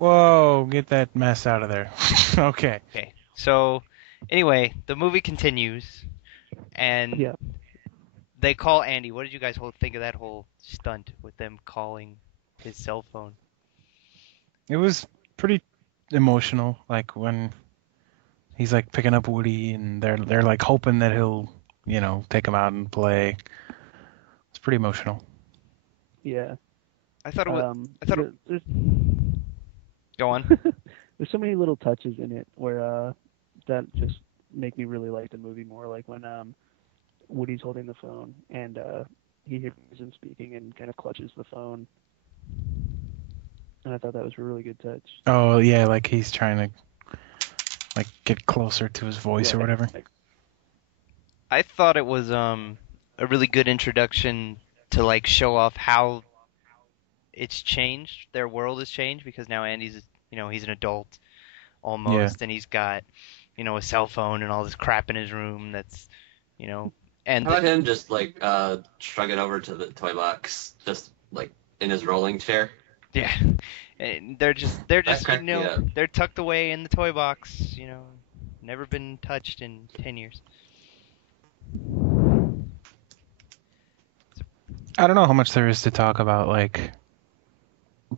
Whoa, get that mess out of there. Okay. Okay. So, anyway, the movie continues, and Yeah. they call Andy. What did you guys think of that whole stunt with them calling his cell phone? It was pretty emotional, like when he's like picking up Woody and they're like hoping that he'll, take him out and play. It's pretty emotional. Yeah. I thought it was. I thought. There's Go on. there's so many little touches in it where that just make me really like the movie more. Like when Woody's holding the phone and he hears him speaking and kind of clutches the phone, and I thought that was a really good touch. Oh yeah, like he's trying to like get closer to his voice or Right. whatever. I thought it was a really good introduction to like show off how it's changed. Their world has changed because now Andy's, he's an adult Yeah. almost, and he's got, a cell phone and all this crap in his room that's, you know, and How about him just like shrugging over to the toy box, just like in his rolling chair? yeah, and they're That just, cracked me up. they're tucked away in the toy box, never been touched in 10 years. I don't know how much there is to talk about like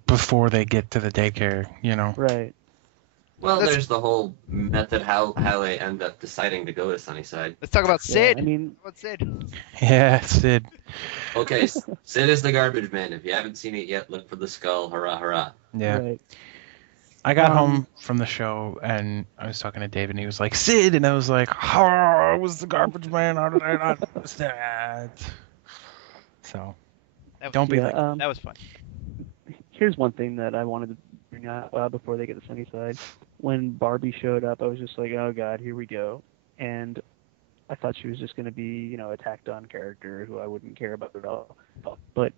before they get to the daycare. Right. Well, Let's there's the whole method how they end up deciding to go to Sunnyside. let's talk about Yeah. Sid. I mean, What about Sid? Yeah, Sid. Okay, Sid is the garbage man. If you haven't seen it yet, look for the skull. Hurrah, hurrah. Yeah. right. I got Um, home from the show and I was talking to David and he was like, Sid, and I was like, oh, I was the garbage man. How did I not notice that? So That was, don't be yeah. like, that was fun. Here's one thing that I wanted to bring up before they get to Sunnyside. When Barbie showed up, I was just like, oh God, here we go. And I thought she was just going to be, a tacked on character who I wouldn't care about at all. But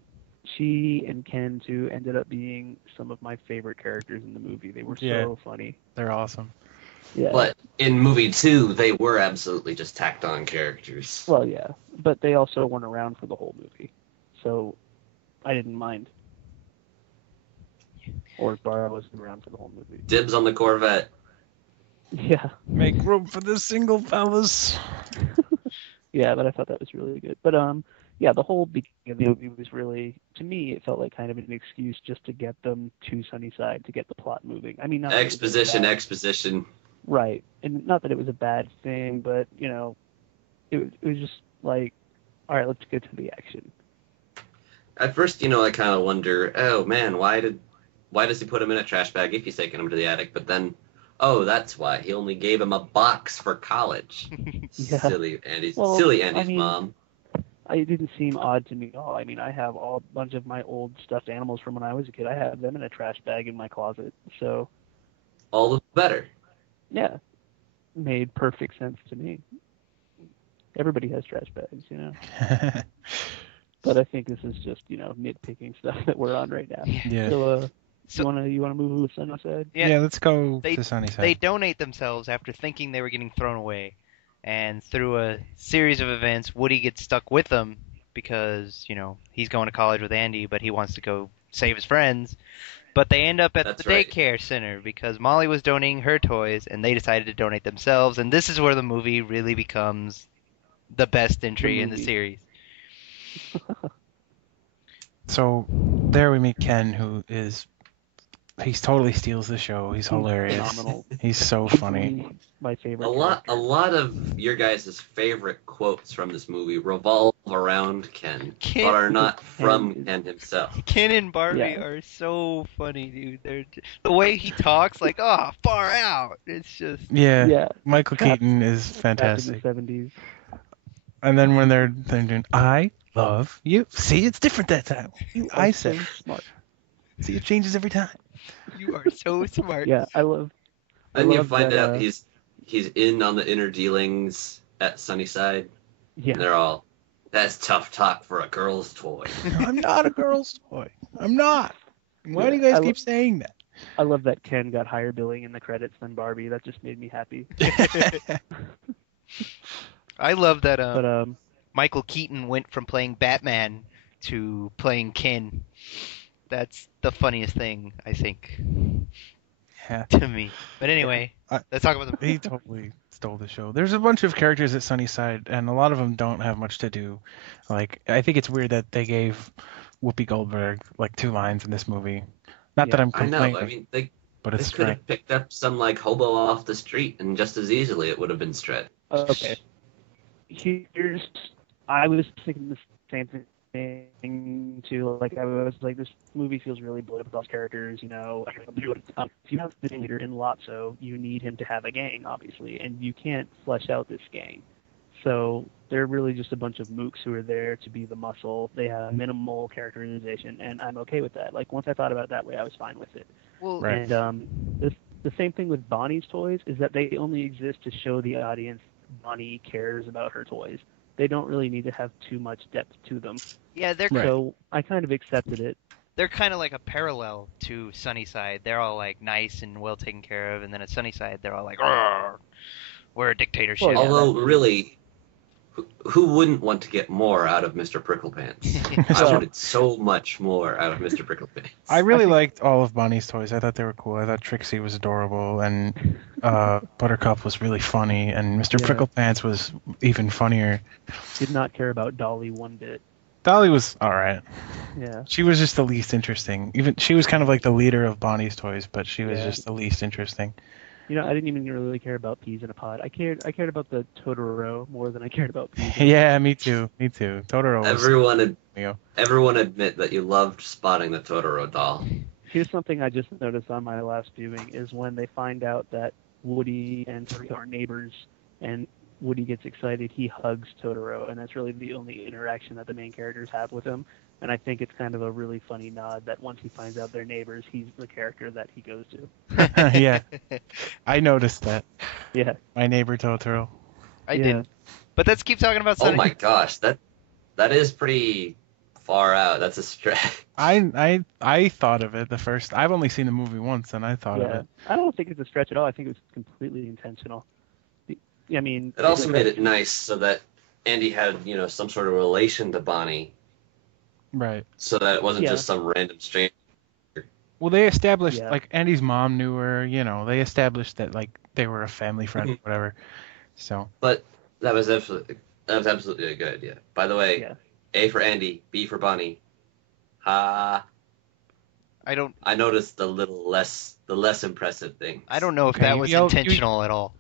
she and Ken too ended up being some of my favorite characters in the movie. They were yeah, so funny. they're awesome. Yeah. But in movie two, they were absolutely just tacked on characters. Well, yeah. But they also weren't around for the whole movie. So I didn't mind. Or Barra wasn't around for the whole movie. Dibs on the Corvette. Yeah. Make room for the single fellas. Yeah, but I thought that was really good. But yeah, the whole beginning of the movie was really, to me, it felt like kind of an excuse just to get them to Sunnyside to get the plot moving. I mean, not that it was Exposition, bad, exposition. right? And not that it was a bad thing, but it was just like, all right, let's get to the action. At first, I kind of wonder, oh man, why does he put him in a trash bag if he's taking him to the attic? But then, oh, that's why he only gave him a box for college. Yeah. Silly Andy's, Well, silly I Andy's mean, mom. it didn't seem odd to me at all. I mean, I have a bunch of my old stuffed animals from when I was a kid. I have them in a trash bag in my closet. So All the better. yeah, made perfect sense to me. Everybody has trash bags. But I think this is just nitpicking stuff that we're on right now. Yeah. So So- you wanna move with Sunnyside? Yeah, let's go They- to Sunnyside. They donate themselves after thinking they were getting thrown away. And through a series of events, Woody gets stuck with them because, he's going to college with Andy, but he wants to go save his friends. But they end up at That's the right. daycare center because Molly was donating her toys and they decided to donate themselves. And this is where the movie really becomes the best entry in the movie. series. So there we meet Ken, who he totally steals the show. He's hilarious. Phenomenal. He's so funny. Easily my favorite. A character. lot of your guys' favorite quotes from this movie revolve around Ken, Ken- but are not from Ken Ken himself. Ken and Barbie Yeah. are so funny, dude. The way he talks, like, oh, far out. It's just. Yeah, Yeah. Michael Trapped- Keaton is Back in fantastic. the 70s. And then when they're doing, I love you. See, it's different that time. I said, so smart. see, it changes every time. You are so smart. Yeah, I love. Then you love find that, out he's in on the inner dealings at Sunnyside, Yeah. and they're all, that's tough talk for a girl's toy. I'm not a girl's toy. I'm not. Why do you guys keep saying that? I love that Ken got higher billing in the credits than Barbie. That just made me happy. I love that But Michael Keaton went from playing Batman to playing Ken. That's the funniest thing, I think. Yeah. to me. But anyway, I, let's talk about the. he totally stole the show. There's a bunch of characters at Sunnyside, and a lot of them don't have much to do. Like, I think it's weird that they gave Whoopi Goldberg like 2 lines in this movie. Not that Yeah. I'm I know. I complaining, mean, they but they it's could strange. have picked up some like hobo off the street, and just as easily it would have been stretched. Okay. Here's I was thinking the same thing too. Like I was like, this movie feels really bloated with all those characters. If you have the leader in Lotso, you need him to have a gang, obviously, and you can't flesh out this gang. So they're really just a bunch of mooks who are there to be the muscle. They have minimal characterization, and I'm okay with that. Like once I thought about it that way, I was fine with it. Well, Right. And the same thing with Bonnie's toys is that they only exist to show the audience Bonnie cares about her toys. They don't really need to have too much depth to them. yeah, they're Right. So I kind of accepted it. they're kind of like a parallel to Sunnyside. They're all like nice and well taken care of, and then at Sunnyside, they're all like, "Arr, we're a dictatorship." Well, yeah. Although, really, who wouldn't want to get more out of Mr. Pricklepants? I Well- wanted so much more out of Mr. Pricklepants. I really think- liked all of Bonnie's toys. I thought they were cool. I thought Trixie was adorable, and Buttercup was really funny, and Mr. Yeah. Pricklepants was even funnier. Did not care about Dolly one bit. Dolly was all right. Yeah. She was just the least interesting. Even she was kind of like the leader of Bonnie's toys, but she was Yeah. just the least interesting. You know, I didn't even really care about Peas in a Pod. I cared about the Totoro more than I cared about Peas. Yeah, me too. Me too. Totoro was Everyone admit that you loved spotting the Totoro doll. Here's something I just noticed on my last viewing is when they find out that Woody and Totoro are neighbors, and Woody gets excited, he hugs Totoro, and that's really the only interaction that the main characters have with him. And I think it's kind of a really funny nod that once he finds out they're neighbors, he's the character that he goes to. Yeah, I noticed that. Yeah. My neighbor Totoro. I Yeah. didn't. But let's keep talking about Oh Sunny. my gosh, that is pretty far out. That's a stretch. I thought of it the first. I've only seen the movie once, and I thought of Yeah. it. I don't think it's a stretch at all. I think it was completely intentional. I mean, It also made it nice so that Andy had, some sort of relation to Bonnie, Right. so that it wasn't Yeah. just some random stranger. Well, they established Yeah. like Andy's mom knew her. They established that like they were a family friend, or whatever. So But that was absolutely a good idea. By the way, Yeah. A for Andy, B for Bonnie. Ha! I don't I noticed the less impressive thing. know if Okay, that you was yelled- intentional at all.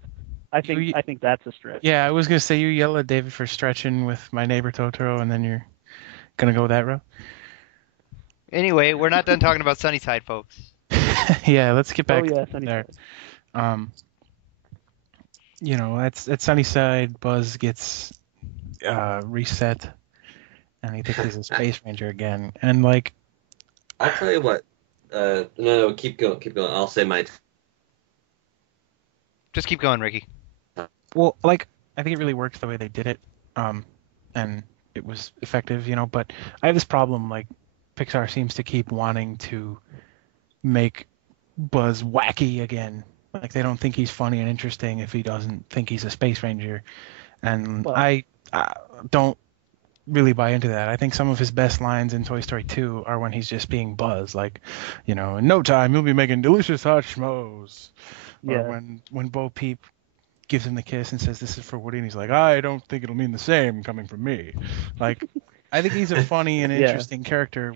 I think that's a stretch. yeah, I was gonna say you yell at David for stretching with my neighbor Totoro, and then you're gonna go that route. Anyway, we're not done talking about Sunnyside, folks. Yeah, let's get back Oh yeah, there. Sunnyside. At Sunnyside, Buzz gets reset, and he thinks he's a space ranger again. And like, I'll tell you what. No, keep going. I'll say my. Just keep going, Ricky. well, like I think it really works the way they did it, and it was effective, But I have this problem, like Pixar seems to keep wanting to make Buzz wacky again. Like they don't think he's funny and interesting if he doesn't think he's a space ranger, and Well- I don't really buy into that. I think some of his best lines in Toy Story 2 are when he's just being Buzz, like, in no time you'll be making delicious hot schmoes. Yeah. Or when Bo Peep gives him the kiss and says this is for Woody, and he's like, I don't think it'll mean the same coming from me. Like, I think he's a funny and Yeah. interesting character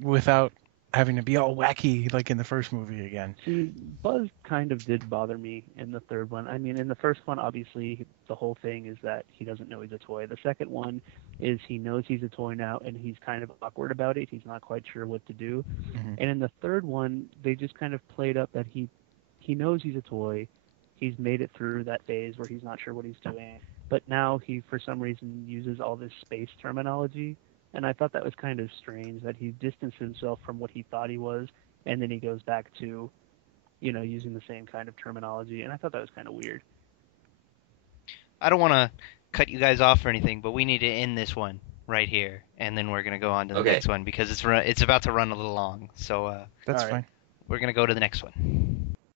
without having to be all wacky like in the first movie again. See, Buzz kind of did bother me in the third one. I mean, in the first one, obviously, the whole thing is that he doesn't know he's a toy. The second one is he knows he's a toy now, and he's kind of awkward about it. He's not quite sure what to do. Mhm. And in the third one, they just kind of played up that he knows he's a toy. He's made it through that phase where he's not sure what he's doing. But now he, for some reason, uses all this space terminology. And I thought that was kind of strange that he distanced himself from what he thought he was, and then he goes back to, using the same kind of terminology. And I thought that was kind of weird. I don't want to cut you guys off or anything, but we need to end this one right here, and then we're gonna go on to the Okay. next one because it's about to run a little long. So That's All right. fine. we're gonna go to the next one.